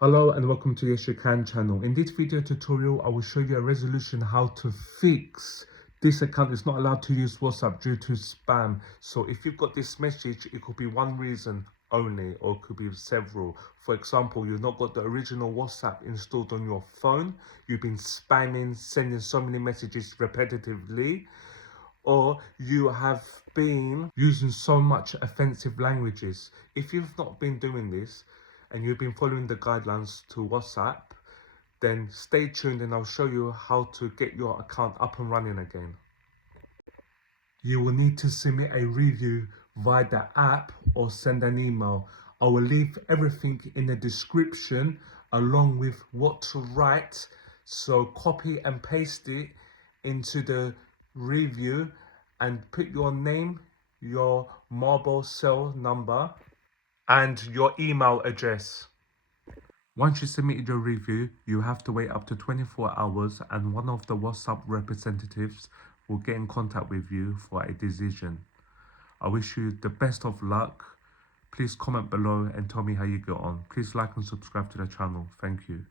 Hello and welcome to Yes You Can channel. In this video tutorial, I will show you a resolution how to fix this account is not allowed to use WhatsApp due to spam. So if you've got this message, it could be one reason only or it could be several. For example, you've not got the original WhatsApp installed on your phone. You've been spamming, sending so many messages repetitively, or you have been using so much offensive languages. If you've not been doing this and you've been following the guidelines to WhatsApp, then stay tuned and I'll show you how to get your account up and running again. You will need to submit a review via the app or send an email. I will leave everything in the description along with what to write. So copy and paste it into the review and put your name, your mobile cell number and your email address. Once you submitted your review, you have to wait up to 24 hours and one of the WhatsApp representatives will get in contact with you for a decision. I wish you the best of luck. Please comment below and tell me how you get on. Please like and subscribe to the channel. Thank you.